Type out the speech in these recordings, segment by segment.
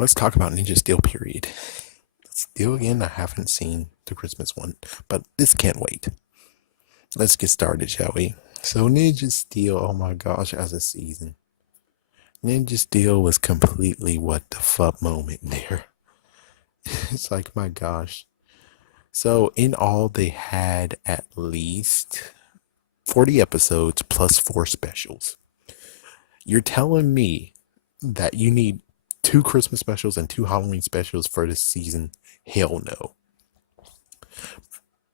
Let's talk about Ninja Steel, period. Still, again, I haven't seen the Christmas one, but this can't wait. Let's get started, shall we? So, Ninja Steel, oh my gosh, as a season. Ninja Steel was completely what the fuck moment there. It's like, my gosh. So, in all, they had at least 40 episodes plus four specials. You're telling me that you need two Christmas specials and two Halloween specials for this season? Hell no.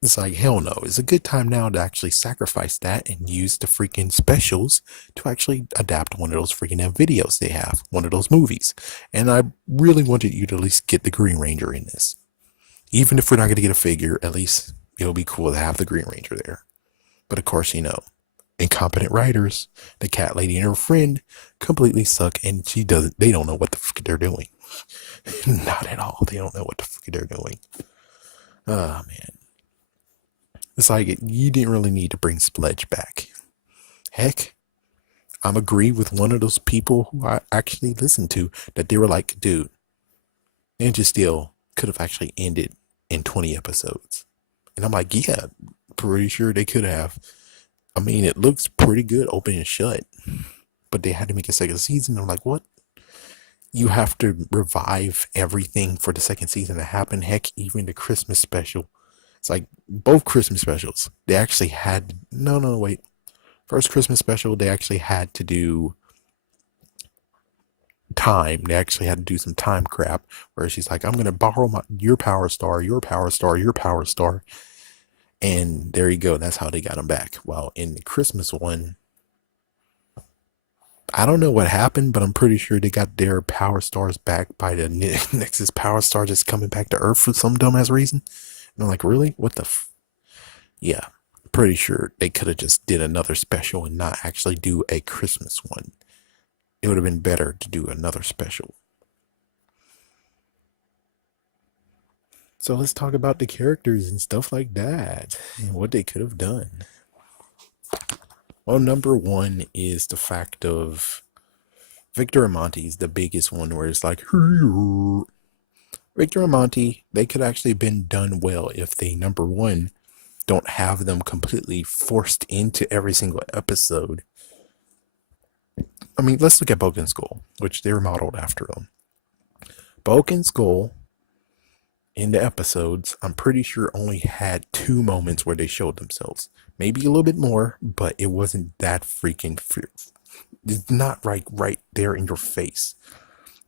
It's like, hell no. It's a good time now to actually sacrifice that and use the freaking specials to actually adapt one of those freaking videos they have, one of those movies. And I really wanted you to at least get the Green Ranger in this. Even if we're not going to get a figure, at least it'll be cool to have the Green Ranger there. But of course, incompetent writers, the cat lady and her friend completely suck, and they don't know what the fuck they're doing. Not at all. They don't know what the fuck they're doing. Oh, man. It's like you didn't really need to bring Sledge back. Heck, I'm agree with one of those people who I actually listened to that they were like, dude, Ninja Steel could have actually ended in 20 episodes. And I'm like, yeah, pretty sure they could have. I mean, it looks pretty good open and shut, but they had to make a second season. I'm like, what? You have to revive everything for the second season to happen. Heck, even the Christmas special. It's like both Christmas specials. They actually had no wait. First Christmas special, they actually had to do time. They actually had to do some time crap where she's like, I'm gonna borrow your power star, your power star, your power star. And there you go. That's how they got him back. Well, in the Christmas one, I don't know what happened, but I'm pretty sure they got their power stars back by the Nexus power star just coming back to Earth for some dumbass reason. And I'm like, really? What the Yeah, pretty sure they could have just did another special and not actually do a Christmas one. It would have been better to do another special. So let's talk about the characters and stuff like that and what they could have done. Well, number one is the fact of Victor and Monty's the biggest one where it's like, Victor and Monty, they could actually been done well if they, number one, don't have them completely forced into every single episode. I mean, let's look at Bulk and Skull, which they're modeled after them. Bulk and Skull, in the episodes, I'm pretty sure only had 2 moments where they showed themselves. Maybe a little bit more, but it wasn't that freaking it's not right there in your face.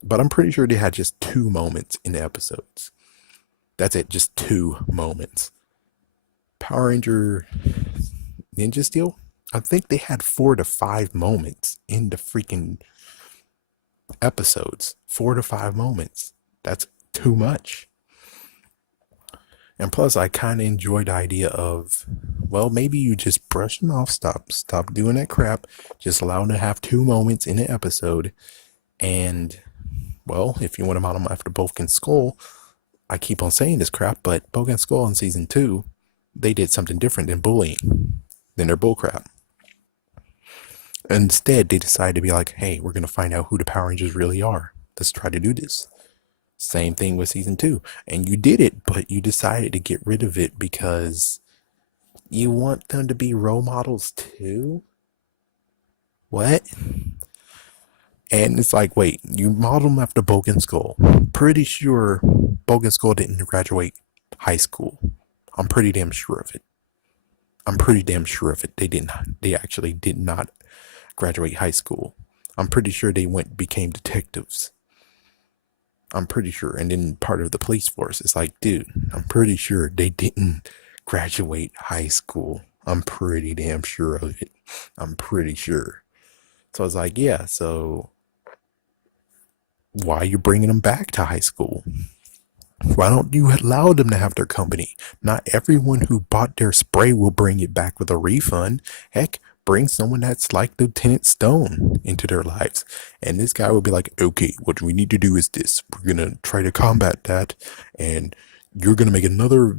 But I'm pretty sure they had just 2 moments in the episodes. That's it, just 2 moments. Power Ranger Ninja Steel, I think they had 4 to 5 moments in the freaking episodes. 4 to 5 moments. That's too much. And plus, I kind of enjoyed the idea of, well, maybe you just brush them off, stop doing that crap, just allow them to have 2 moments in an episode. And, well, if you want to model them after Bulk and Skull, I keep on saying this crap, but Bulk and Skull in season 2, they did something different than bullying, than their bullcrap. Instead, they decided to be like, hey, we're going to find out who the Power Rangers really are. Let's try to do this. Same thing with season 2. And you did it, but you decided to get rid of it because you want them to be role models too? What? And it's like, wait, you model them after Bulk and Skull. Pretty sure Bulk and Skull didn't graduate high school. I'm pretty damn sure of it. They actually did not graduate high school. I'm pretty sure they became detectives. I'm pretty sure. And then part of the police force. It's like, dude, I'm pretty sure they didn't graduate high school. I'm pretty damn sure of it. I'm pretty sure. So I was like, yeah, so why are you bringing them back to high school? Why don't you allow them to have their company? Not everyone who bought their spray will bring it back with a refund. Heck, bring someone that's like Lieutenant Stone into their lives. And this guy will be like, okay, what we need to do is this. We're going to try to combat that. And you're gonna make another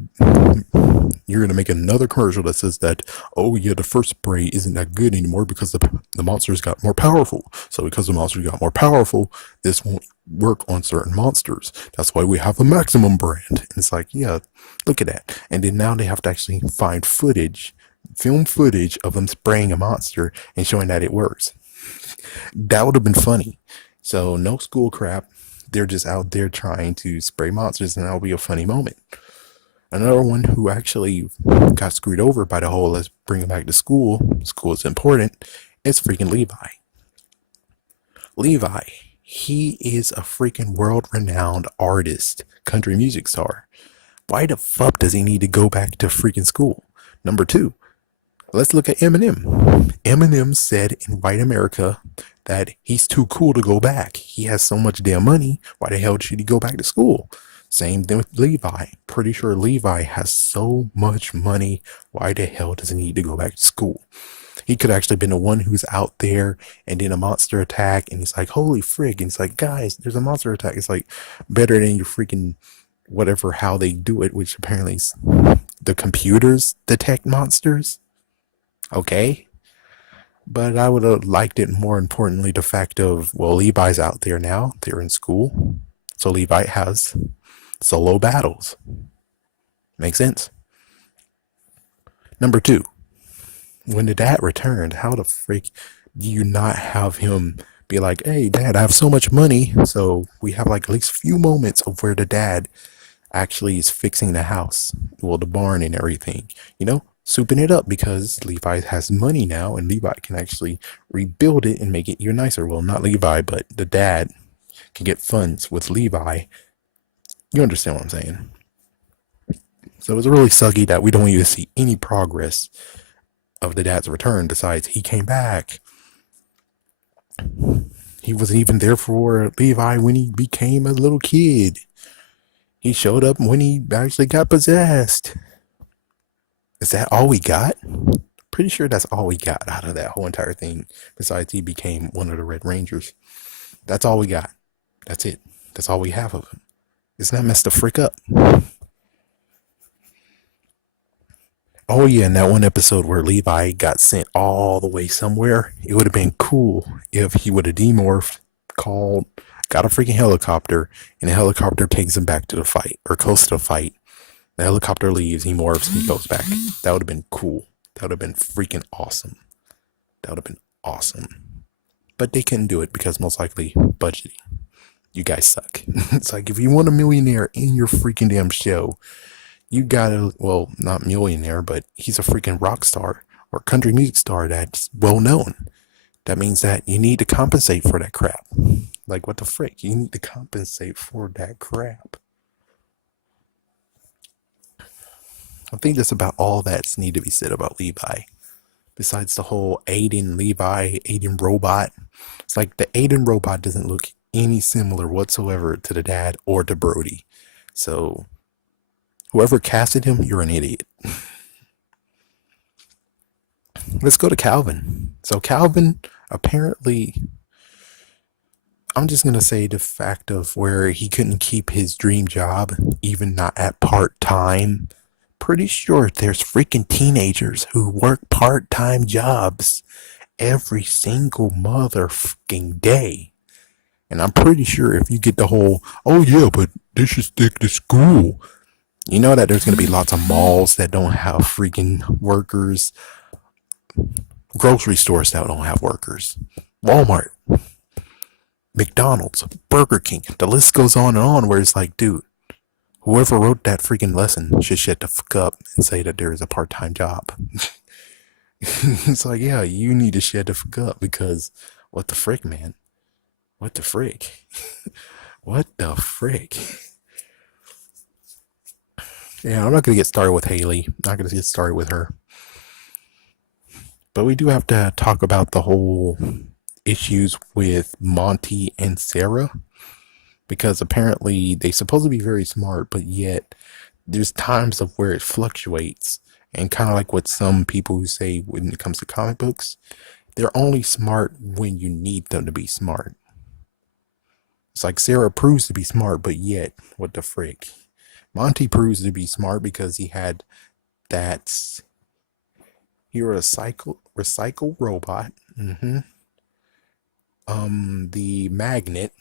commercial that says that, oh yeah, the first spray isn't that good anymore because the monsters got more powerful. So because the monsters got more powerful, this won't work on certain monsters. That's why we have a Maximum brand. And it's like, yeah, look at that. And then now they have to actually find film footage of them spraying a monster and showing that it works. That would have been funny. So no school crap. They're just out there trying to spray monsters, and that'll be a funny moment. Another one who actually got screwed over by the whole let's bring him back to school. School is important. It's freaking Levi. Levi, he is a freaking world-renowned artist, country music star. Why the fuck does he need to go back to freaking school? Number two, let's look at Eminem. Eminem said in White America that he's too cool to go back. He has so much damn money. Why the hell should he go back to school? Same thing with Levi. Pretty sure Levi has so much money. Why the hell does he need to go back to school? He could actually been the one who's out there and then a monster attack, and he's like, holy frig. And he's like, guys, there's a monster attack. It's like better than your freaking whatever, how they do it, which apparently is the computers detect monsters. Okay. But I would have liked it more importantly, the fact of, well, Levi's out there now. They're in school. So Levi has solo battles. Makes sense. Number two, when the dad returned, how the freak do you not have him be like, hey, dad, I have so much money. So we have like at least a few moments of where the dad actually is fixing the house, well, the barn and everything, souping it up because Levi has money now and Levi can actually rebuild it and make it even nicer. Well, not Levi, but the dad can get funds with Levi. You understand what I'm saying? So it's really sucky that we don't even see any progress of the dad's return. Besides, he came back. He wasn't even there for Levi when he became a little kid. He showed up when he actually got possessed. Is that all we got? Pretty sure that's all we got out of that whole entire thing. Besides, he became one of the Red Rangers. That's all we got. That's it. That's all we have of him. Isn't that messed the frick up? Oh yeah, in that one episode where Levi got sent all the way somewhere, it would have been cool if he would have demorphed, got a freaking helicopter, and the helicopter takes him back to the fight, or close to the fight. The helicopter leaves, he morphs, he goes back. That would have been cool. That would have been freaking awesome. That would have been awesome. But they couldn't do it because most likely budgeting. You guys suck. It's like, if you want a millionaire in your freaking damn show, you gotta, well, not millionaire, but he's a freaking rock star or country music star that's well known. That means that you need to compensate for that crap. Like, what the frick? You need to compensate for that crap. I think that's about all that's need to be said about Levi. Besides the whole Aiden robot. It's like the Aiden robot doesn't look any similar whatsoever to the dad or to Brody. So whoever casted him, you're an idiot. Let's go to Calvin. So Calvin, apparently, I'm just going to say the fact of where he couldn't keep his dream job, even not at part-time. Pretty sure there's freaking teenagers who work part-time jobs every single motherfucking day. And I'm pretty sure if you get the whole, oh yeah, but they should stick to school. You know that there's going to be lots of malls that don't have freaking workers. Grocery stores that don't have workers. Walmart. McDonald's. Burger King. The list goes on and on where it's like, dude, whoever wrote that freaking lesson should shut the fuck up and say that there is a part-time job. It's like, yeah, you need to shut the fuck up because what the frick, man? What the frick? What the frick? Yeah, I'm not going to get started with Haley. Not going to get started with her. But we do have to talk about the whole issues with Monty and Sarah. Because apparently they're supposed to be very smart, but yet there's times of where it fluctuates. And kind of like what some people who say when it comes to comic books, they're only smart when you need them to be smart. It's like Sarah proves to be smart, but yet, what the frick? Monty proves to be smart because he had that hero recycle robot. The magnet,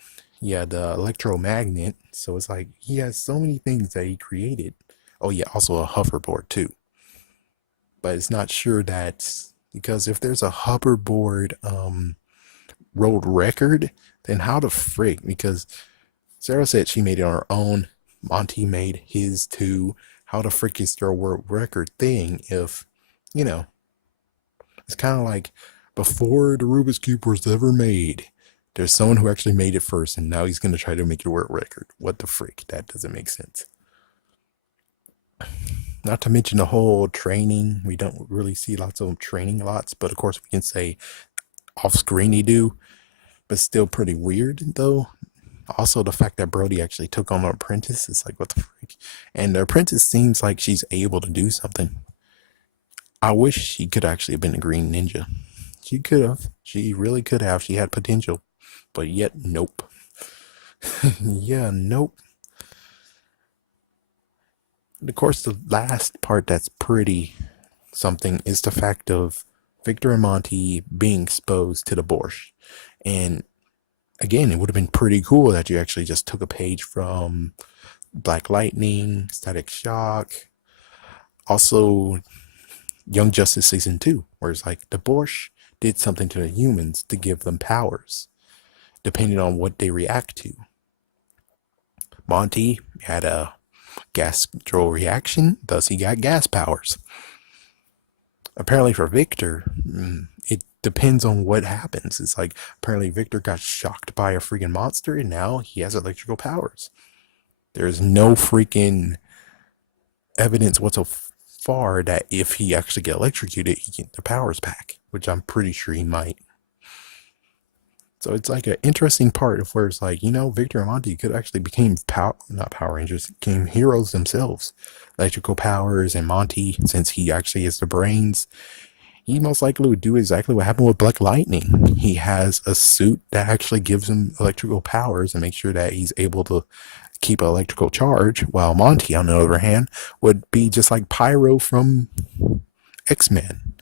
yeah, the electromagnet. So it's like he has so many things that he created. Oh yeah, also a hoverboard too. But it's not sure that because if there's a hoverboard road record, then how the frick? Because Sarah said she made it on her own. Monty made his too. How the frick is there a world record thing if, you know, it's kind of like before the Rubik's Cube was ever made, there's someone who actually made it first, and now he's going to try to make it a world record. What the frick? That doesn't make sense. Not to mention the whole training. We don't really see lots of training lots, but of course we can say off screen they do, but still pretty weird though. Also, the fact that Brody actually took on an apprentice is like, what the freak? And the apprentice seems like she's able to do something. I wish she could actually have been a green ninja. She could have. She really could have. She had potential. But yet, nope. Yeah, nope. Of course, the last part that's pretty something is the fact of Victor and Monty being exposed to the Borscht. And again, it would have been pretty cool that you actually just took a page from Black Lightning, Static Shock, also Young Justice Season 2, where it's like the Borscht did something to the humans to give them powers, depending on what they react to. Monty had a gastro reaction, thus he got gas powers. Apparently for Victor, it depends on what happens. It's like apparently Victor got shocked by a freaking monster and now he has electrical powers. There's no freaking evidence whatsoever that if he actually get electrocuted, he get the powers back, which I'm pretty sure he might. So it's like an interesting part of where it's like, Victor and Monty could actually became not Power Rangers, became heroes themselves. Electrical powers, and Monty, since he actually has the brains, he most likely would do exactly what happened with Black Lightning. He has a suit that actually gives him electrical powers and makes sure that he's able to keep an electrical charge, while Monty, on the other hand, would be just like Pyro from X-Men.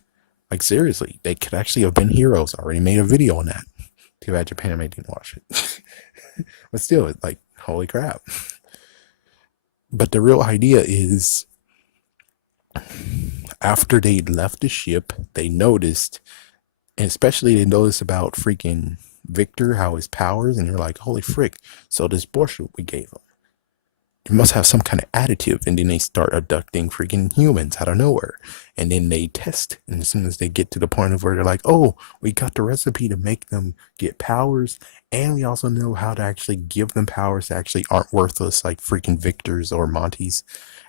Like seriously, they could actually have been heroes. I already made a video on that. Too bad Japan didn't watch it. But still, it's like, holy crap. But the real idea is, after they left the ship, they noticed, and especially they noticed about freaking Victor, how his powers, and they're like, holy frick, so this Borscht we gave him, it must have some kind of additive, and then they start abducting freaking humans out of nowhere, and then they test, and as soon as they get to the point of where they're like, oh, we got the recipe to make them get powers, and we also know how to actually give them powers that actually aren't worthless, like freaking Victor's or Monty's,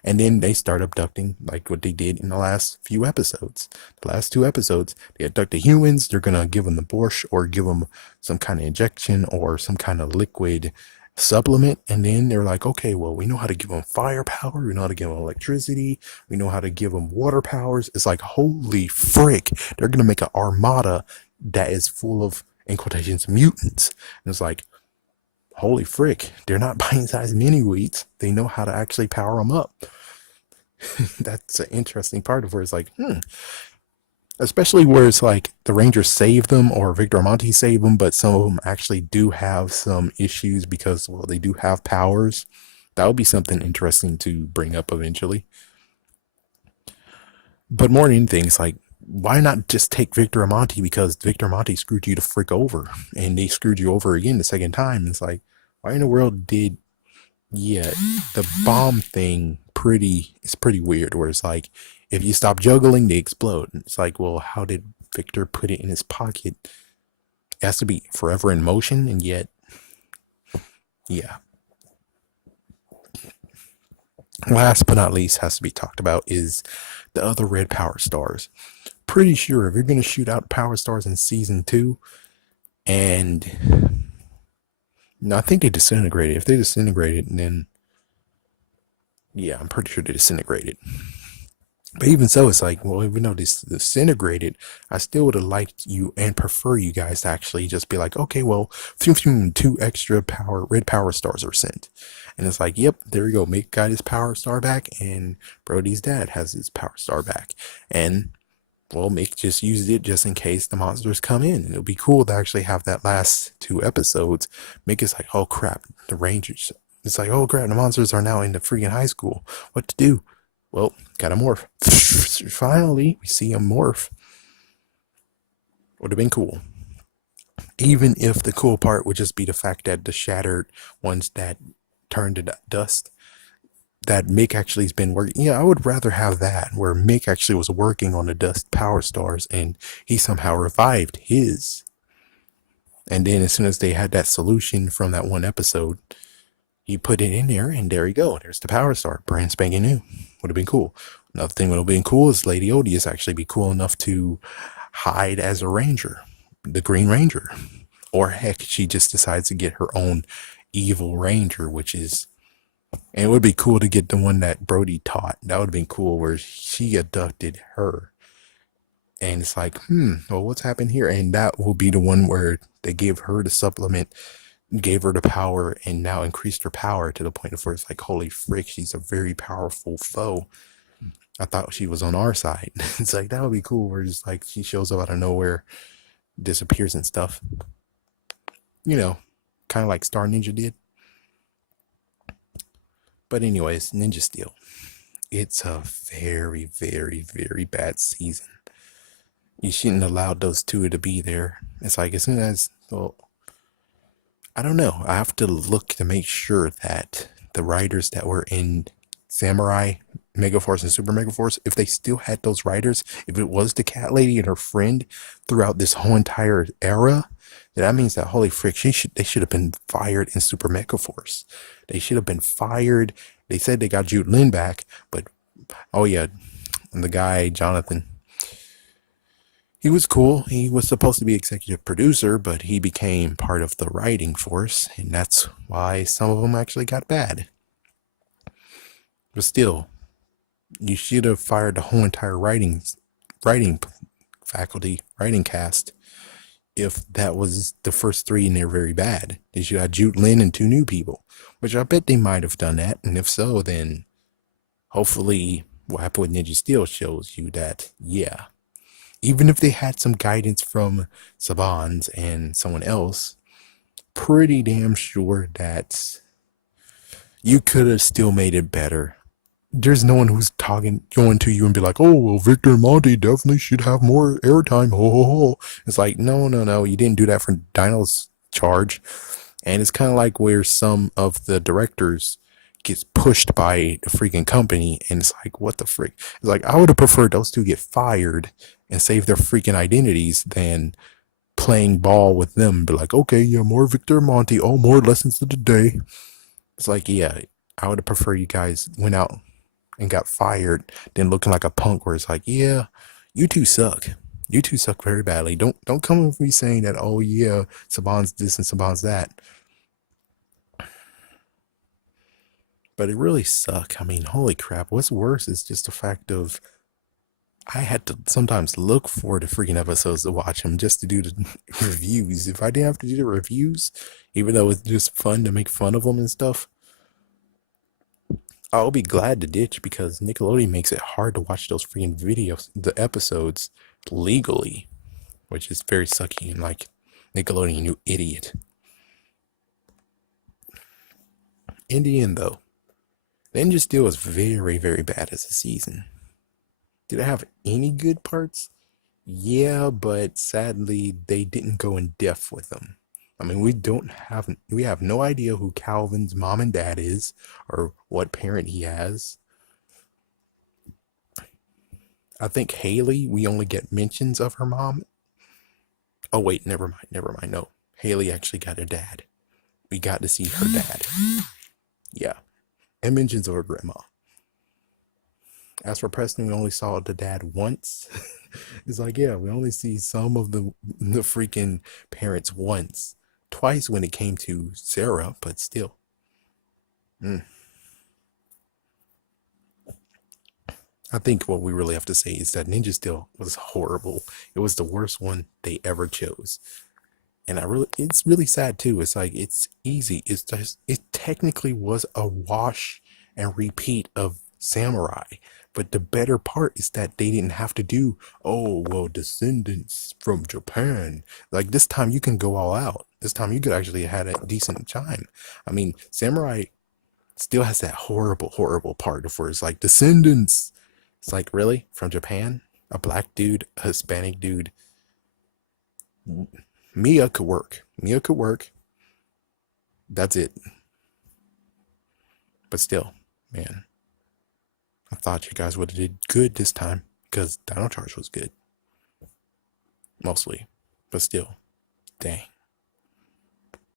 and then they start abducting, like what they did in the last few episodes. The last 2 episodes, they abduct the humans, they're gonna give them the Borscht, or give them some kind of injection, or some kind of liquid supplement, and then they're like, okay, well, we know how to give them firepower, we know how to give them electricity, we know how to give them water powers. It's like, holy frick, they're gonna make an armada that is full of, in quotations, mutants. And it's like, holy frick, they're not bite-sized mini-wheats, they know how to actually power them up. That's an interesting part of where it's like, especially where it's like the Rangers save them or Victor Monty save them, but some of them actually do have some issues because, well, they do have powers. That would be something interesting to bring up eventually. But more than anything, it's like, why not just take Victor Monty? Because Victor Monty screwed you the frick over, and they screwed you over again the second time. It's like, why in the world did, yeah, the bomb thing it's pretty weird, where it's like, if you stop juggling, they explode. And it's like, well, how did Victor put it in his pocket? It has to be forever in motion, and yet, yeah. Last but not least, has to be talked about is the other red power stars. Pretty sure if you're going to shoot out power stars in season 2, and no, I think they disintegrated. If they disintegrated, then yeah, I'm pretty sure they disintegrated. But even so, it's like, well, even though this disintegrated, I still would have liked you and prefer you guys to actually just be like, okay, well, phew, phew, 2 extra red power stars are sent. And it's like, yep, there you go. Mick got his power star back, and Brody's dad has his power star back. And, well, Mick just used it just in case the monsters come in. And it'll be cool to actually have that last 2 episodes. Mick is like, oh crap, the Rangers. It's like, oh crap, the monsters are now in the freaking high school. What to do? Well, gotta morph. Finally, we see him morph. Would have been cool. Even if the cool part would just be the fact that the shattered ones that turned to dust, that Mick actually has been working. Yeah, I would rather have that, where Mick actually was working on the dust power stars and he somehow revived his. And then as soon as they had that solution from that one episode, he put it in there, and there you go. There's the power star, brand spanking new. Would have been cool. Another thing would have been cool is Lady Odious actually be cool enough to hide as a ranger, the Green Ranger. Or heck, she just decides to get her own evil ranger, which is, and it would be cool to get the one that Brody taught. That would have been cool, where she abducted her. And it's like, well, what's happened here? And that will be the one where they gave her the supplement, gave her the power, and now increased her power to the point of where it's like, holy frick, she's a very powerful foe. I thought she was on our side. It's like, that would be cool, where it's like she shows up out of nowhere, disappears and stuff. You know, kind of like Star Ninja did. But anyways, Ninja Steel. It's a very, very, very bad season. You shouldn't have allowed those two to be there. It's like, as soon as, well, I don't know. I have to look to make sure that the writers that were in Samurai Megaforce and Super Megaforce, if they still had those writers, if it was the cat lady and her friend throughout this whole entire era, then that means that, holy frick, they should have been fired in Super Megaforce. They should have been fired. They said they got Jude Lin back, but oh yeah, and the guy Jonathan, he was cool. He was supposed to be executive producer, but he became part of the writing force, and that's why some of them actually got bad. But still, you should have fired the whole entire writing faculty, writing cast, if that was the first 3 and they're very bad. They should have Jude Lin and 2 new people, which I bet they might have done that. And if so, then hopefully what happened with Ninja Steel shows you that, yeah, even if they had some guidance from Saban's and someone else, pretty damn sure that you could have still made it better. There's no one who's going to you and be like, oh, well, Victor Monty definitely should have more airtime. Ho, ho, ho. It's like, no. You didn't do that for Dino's Charge. And it's kind of like where some of the directors gets pushed by the freaking company. And it's like, what the frick? It's like, I would have preferred those 2 get fired and save their freaking identities than playing ball with them. Be like, okay, yeah, more Victor Monty. Oh, more lessons of the day. It's like, yeah, I would have preferred you guys went out and got fired than looking like a punk, where it's like, yeah, you 2 suck. You 2 suck very badly. Don't come with me saying that, oh yeah, Saban's this and Saban's that. But it really sucked. I mean, holy crap. What's worse is just the fact of, I had to sometimes look for the freaking episodes to watch them just to do the reviews. If I didn't have to do the reviews, even though it's just fun to make fun of them and stuff, I'll be glad to ditch, because Nickelodeon makes it hard to watch those freaking videos, the episodes, legally, which is very sucky. And like, Nickelodeon, you idiot. In the end, though, Ninja Steel was very, very bad as a season. Did it have any good parts? Yeah, but sadly, they didn't go in depth with them. I mean, we have no idea who Calvin's mom and dad is, or what parent he has. I think Haley, we only get mentions of her mom. Oh wait, never mind. No, Haley actually got a dad. We got to see her dad. Yeah, and mentions of her grandma. As for Preston, we only saw the dad once. It's like, yeah, we only see some of the freaking parents once. Twice when it came to Sarah, but still. Mm. I think what we really have to say is that Ninja Steel was horrible. It was the worst one they ever chose. And it's really sad too. It's like, it's easy. It's just, it technically was a wash and repeat of Samurai. But the better part is that they didn't have to do, oh, well, descendants from Japan. Like this time you can go all out. This time you could actually have had a decent time. I mean, Samurai still has that horrible, horrible part of where it's like descendants. It's like, really? From Japan? A black dude, a Hispanic dude. Mia could work. Mia could work. That's it. But still, man, I thought you guys would have did good this time because Dino Charge was good. Mostly. But still, dang.